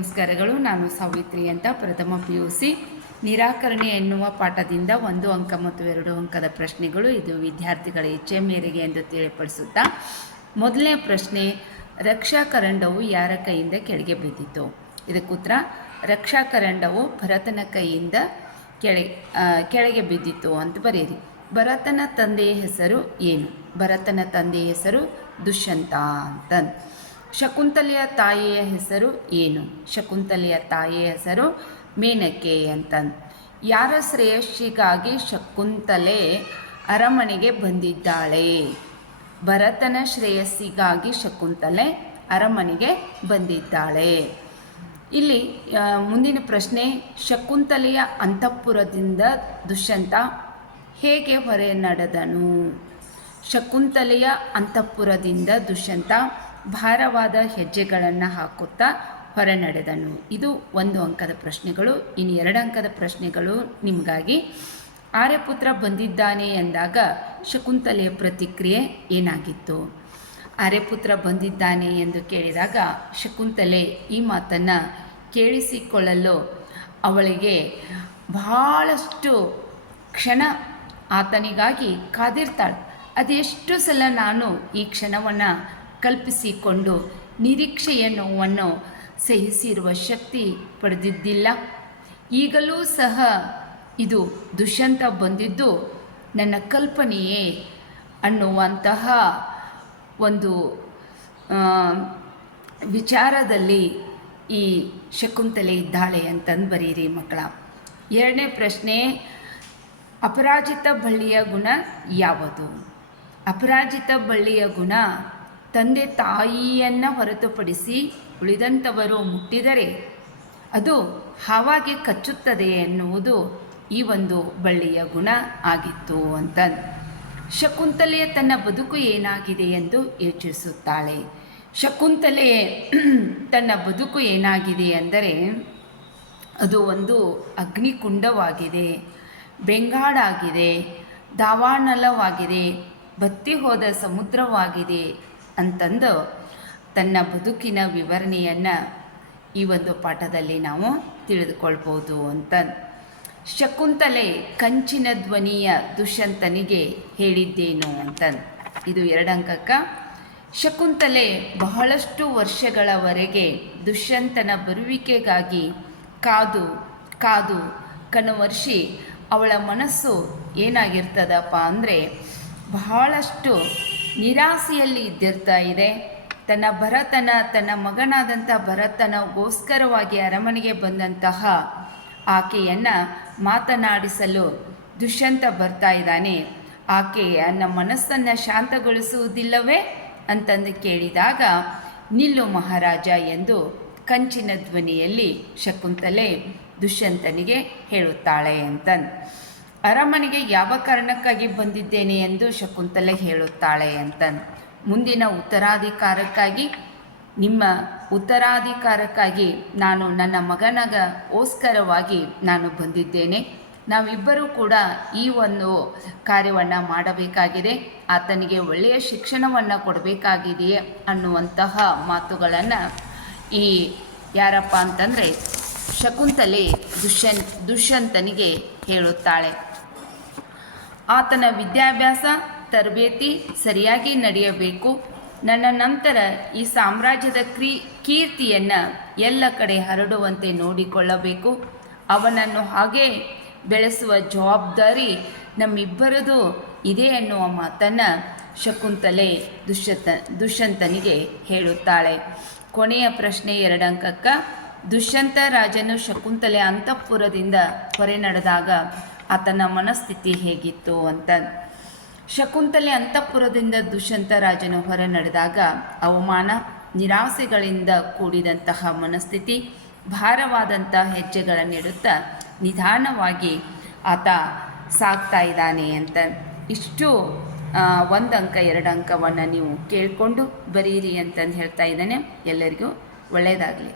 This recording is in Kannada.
ನಮಸ್ಕಾರಗಳು. ನಾನು ಸಾವಿತ್ರಿ ಅಂತ, ಪ್ರಥಮ ಪಿ ಯು ಸಿ. ನಿರಾಕರಣೆ ಎನ್ನುವ ಪಾಠದಿಂದ ಒಂದು ಅಂಕ ಮತ್ತು ಎರಡು ಅಂಕದ ಪ್ರಶ್ನೆಗಳು ಇದು ವಿದ್ಯಾರ್ಥಿಗಳ ಇಚ್ಛೆ ಮೇರೆಗೆ ಎಂದು ತಿಳಿಪಡಿಸುತ್ತಾ, ಮೊದಲನೇ ಪ್ರಶ್ನೆ, ರಕ್ಷಾ ಕರಂಡವು ಯಾರ ಕೈಯಿಂದ ಕೆಳಗೆ ಬಿದ್ದಿತು ಇದಕ್ಕೆ ಉತ್ತರ, ರಕ್ಷಾ ಕರಂಡವು ಭರತನ ಕೈಯಿಂದ ಕೆಳಗೆ ಕೆಳಗೆ ಬಿದ್ದಿತು ಅಂತ ಬರೆಯಿರಿ. ಭರತನ ತಂದೆಯ ಹೆಸರು ಏನು? ಭರತನ ತಂದೆಯ ಹೆಸರು ದುಷ್ಯಂತ ಅಂತ. ಶಕುಂತಲೆಯ ತಾಯಿಯ ಹೆಸರು ಏನು? ಶಕುಂತಲೆಯ ತಾಯಿಯ ಹೆಸರು ಮೇನಕೆ ಅಂತ. ಯಾರ ಶ್ರೇಯಸ್ಸಿಗಾಗಿ ಶಕುಂತಲೆ ಅರಮನೆಗೆ ಬಂದಿದ್ದಾಳೆ? ಭರತನ ಶ್ರೇಯಸ್ಸಿಗಾಗಿ ಶಕುಂತಲೆ ಅರಮನೆಗೆ ಬಂದಿದ್ದಾಳೆ. ಇಲ್ಲಿ ಮುಂದಿನ ಪ್ರಶ್ನೆ, ಶಕುಂತಲೆಯ ಅಂತಃಪುರದಿಂದ ದುಷ್ಯಂತ ಹೇಗೆ ಹೊರೆ ನಡೆದನು? ಶಕುಂತಲೆಯ ಅಂತಃಪುರದಿಂದ ದುಷ್ಯಂತ ಭಾರವಾದ ಹೆಜ್ಜೆಗಳನ್ನು ಹಾಕುತ್ತಾ ಹೊರ ನಡೆದನು ಇದು ಒಂದು ಅಂಕದ ಪ್ರಶ್ನೆಗಳು. ಇನ್ನು ಎರಡು ಅಂಕದ ಪ್ರಶ್ನೆಗಳು ನಿಮಗಾಗಿ. ಆರ್ಯಪುತ್ರ ಬಂದಿದ್ದಾನೆ ಎಂದಾಗ ಶಕುಂತಲೆಯ ಪ್ರತಿಕ್ರಿಯೆ ಏನಾಗಿತ್ತು? ಆರ್ಯಪುತ್ರ ಬಂದಿದ್ದಾನೆ ಎಂದು ಕೇಳಿದಾಗ ಶಕುಂತಲೆ ಈ ಮಾತನ್ನು ಕೇಳಿಸಿಕೊಳ್ಳಲು ಅವಳಿಗೆ ಬಹಳಷ್ಟು ಕ್ಷಣ ಆತನಿಗಾಗಿ ಕಾದಿರ್ತಾಳೆ. ಅದೆಷ್ಟು ಸಲ ನಾನು ಈ ಕ್ಷಣವನ್ನು ಕಲ್ಪಿಸಿಕೊಂಡು ನಿರೀಕ್ಷೆಯ ನೋವನ್ನು ಸಹಿಸಿರುವ ಶಕ್ತಿ ಪಡೆದಿದ್ದಿಲ್ಲ. ಈಗಲೂ ಸಹ ಇದು ದುಷ್ಯಂತ ಬಂದಿದ್ದು ನನ್ನ ಕಲ್ಪನೆಯೇ ಅನ್ನುವಂತಹ ಒಂದು ವಿಚಾರದಲ್ಲಿ ಈ ಶಕುಂತಲೆ ಇದ್ದಾಳೆ ಅಂತಂದು ಬರೀರಿ ಮಕ್ಕಳ. ಎರಡನೇ ಪ್ರಶ್ನೆ, ಅಪರಾಜಿತ ಬಳ್ಳಿಯ ಗುಣ ಯಾವುದು? ಅಪರಾಜಿತ ಬಳ್ಳಿಯ ಗುಣ ತಂದೆ ತಾಯಿಯನ್ನು ಹೊರತುಪಡಿಸಿ ಉಳಿದಂಥವರು ಮುಟ್ಟಿದರೆ ಅದು ಹಾವಾಗಿ ಕಚ್ಚುತ್ತದೆ ಎನ್ನುವುದು ಈ ಒಂದು ಬಳ್ಳಿಯ ಗುಣ ಆಗಿತ್ತು ಅಂತ. ಶಕುಂತಲೆಯ ತನ್ನ ಬದುಕು ಏನಾಗಿದೆ ಎಂದು ಯೋಚಿಸುತ್ತಾಳೆ. ಶಕುಂತಲೆ ತನ್ನ ಬದುಕು ಏನಾಗಿದೆ ಅಂದರೆ ಅದು ಒಂದು ಅಗ್ನಿಕುಂಡವಾಗಿದೆ, ಬೆಂಗಾಡಾಗಿದೆ, ದಾವಾನಲವಾಗಿದೆ, ಬತ್ತಿ ಹೋದ ಸಮುದ್ರವಾಗಿದೆ ಅಂತಂದು ತನ್ನ ಬದುಕಿನ ವಿವರಣೆಯನ್ನು ಈ ಒಂದು ಪಾಠದಲ್ಲಿ ನಾವು ತಿಳಿದುಕೊಳ್ಬೋದು ಅಂತ ಶಕುಂತಲೆ ಕಂಚಿನ ಧ್ವನಿಯ ದುಷ್ಯಂತನಿಗೆ ಹೇಳಿದ್ದೇನು ಅಂತ. ಇದು ಎರಡಂಕಕ್ಕ. ಶಕುಂತಲೆ ಬಹಳಷ್ಟು ವರ್ಷಗಳವರೆಗೆ ದುಷ್ಯಂತನ ಬರುವಿಕೆಗಾಗಿ ಕಾದು ಕಾದು ಕಣವರ್ಷಿ ಅವಳ ಮನಸ್ಸು ಏನಾಗಿರ್ತದಪ್ಪ ಅಂದರೆ ಬಹಳಷ್ಟು ನಿರಾಸೆಯಲ್ಲಿ ಇದ್ದಿರ್ತಾ ಇದೆ. ತನ್ನ ಭರತನ, ತನ್ನ ಮಗನಾದಂಥ ಭರತನಗೋಸ್ಕರವಾಗಿ ಅರಮನೆಗೆ ಬಂದಂತಹ ಆಕೆಯನ್ನು ಮಾತನಾಡಿಸಲು ದುಷ್ಯಂತ ಬರ್ತಾ ಇದ್ದಾನೆ. ಆಕೆಯ ನಮ್ಮ ಮನಸ್ಸನ್ನು ಶಾಂತಗೊಳಿಸುವುದಿಲ್ಲವೇ? ಅಂತಂದು ಕೇಳಿದಾಗ, ನಿಲ್ಲು ಮಹಾರಾಜ ಎಂದು ಕಂಚಿನ ಧ್ವನಿಯಲ್ಲಿ ಶಕುಂತಲೆ ದುಷ್ಯಂತನಿಗೆ ಹೇಳುತ್ತಾಳೆ ಅಂತ ಅರಮನೆಗೆ ಯಾವ ಕಾರಣಕ್ಕಾಗಿ ಬಂದಿದ್ದೇನೆ ಎಂದು ಶಕುಂತಲೆ ಹೇಳುತ್ತಾಳೆ ಅಂತ ಮುಂದಿನ ಉತ್ತರಾಧಿಕಾರಕ್ಕಾಗಿ, ನಿಮ್ಮ ಉತ್ತರಾಧಿಕಾರಕ್ಕಾಗಿ ನಾನು ನನ್ನ ಮಗನಗ ಓಸ್ಕರವಾಗಿ ನಾನು ಬಂದಿದ್ದೇನೆ. ನಾವಿಬ್ಬರೂ ಕೂಡ ಈ ಒಂದು ಕಾರ್ಯವನ್ನು ಮಾಡಬೇಕಾಗಿದೆ. ಆತನಿಗೆ ಒಳ್ಳೆಯ ಶಿಕ್ಷಣವನ್ನು ಕೊಡಬೇಕಾಗಿದೆಯೇ ಅನ್ನುವಂತಹ ಮಾತುಗಳನ್ನು ಈ ಯಾರಪ್ಪ ಅಂತಂದರೆ ಶಕುಂತಲೆ ದುಷ್ಯನ್, ದುಷ್ಯಂತನಿಗೆ ಹೇಳುತ್ತಾಳೆ. ಆತನ ವಿದ್ಯಾಭ್ಯಾಸ ತರಬೇತಿ ಸರಿಯಾಗಿ ನಡೆಯಬೇಕು. ನನ್ನ ನಂತರ ಈ ಸಾಮ್ರಾಜ್ಯದ ಕ್ರೀ, ಕೀರ್ತಿಯನ್ನು ಎಲ್ಲ ಕಡೆ ಹರಡುವಂತೆ ನೋಡಿಕೊಳ್ಳಬೇಕು. ಅವನನ್ನು ಹಾಗೆ ಬೆಳೆಸುವ ಜವಾಬ್ದಾರಿ ನಮ್ಮಿಬ್ಬರದು ಇದೆ ಅನ್ನುವ ಮಾತನ್ನು ಶಕುಂತಲೆ ದುಷ್ಯಂತ, ದುಷ್ಯಂತನಿಗೆ ಹೇಳುತ್ತಾಳೆ. ಕೊನೆಯ ಪ್ರಶ್ನೆ ಎರಡಂಕಕ್ಕ, ದುಷ್ಯಂತ ರಾಜನು ಶಕುಂತಲೆ ಅಂತಃಪುರದಿಂದ ಹೊರೆ ನಡೆದಾಗ ಆತನ ಮನಸ್ಥಿತಿ ಹೇಗಿತ್ತು ಅಂತ. ಶಕುಂತಲೆ ಅಂತಃಪುರದಿಂದ ದುಷ್ಯಂತ ರಾಜನ ಹೊರ ನಡೆದಾಗ ಅವಮಾನ, ನಿರಾಸೆಗಳಿಂದ ಕೂಡಿದಂತಹ ಮನಸ್ಥಿತಿ, ಭಾರವಾದಂಥ ಹೆಜ್ಜೆಗಳನ್ನಿಡುತ್ತಾ ನಿಧಾನವಾಗಿ ಆತ ಸಾಗ್ತಾ ಇದ್ದಾನೆ ಅಂತ. ಇಷ್ಟು ಒಂದು ಅಂಕ, ಎರಡು ಅಂಕವನ್ನು ನೀವು ಕೇಳಿಕೊಂಡು ಬರೀರಿ ಅಂತಂದು ಹೇಳ್ತಾ ಇದ್ದಾನೆ. ಎಲ್ಲರಿಗೂ ಒಳ್ಳೆಯದಾಗಲಿ.